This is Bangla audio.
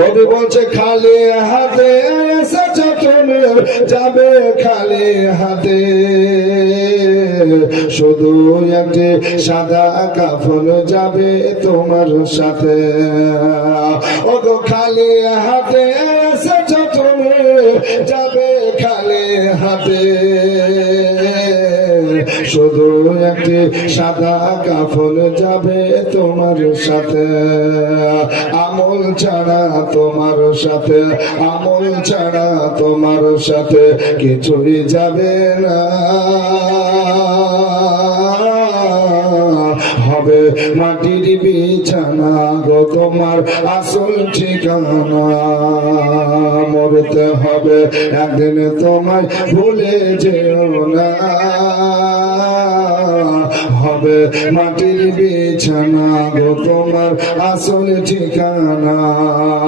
কবি বলছে খালি হাতে এসেছো তুমি, যাবে খালি হাতে, শুধু একটি সাদা কাফন যাবে তোমার সাথে। ও গো খালি হাতে এসেছো তুমি, যাবে খালি হাতে, শুধু একটি সাদা কাফন যাবে তোমার সাথে। আমল ছাড়া তোমার সাথে, আমল ছাড়া তোমার সাথে কিছুই যাবে না। হবে মাটির বিছানা গো তোমার আসল ঠিকানা। মরতে হবে একদিন তোমায় ভুলে যেও না, হবে মাটির বিছানা গো তোমার আসল ঠিকানা।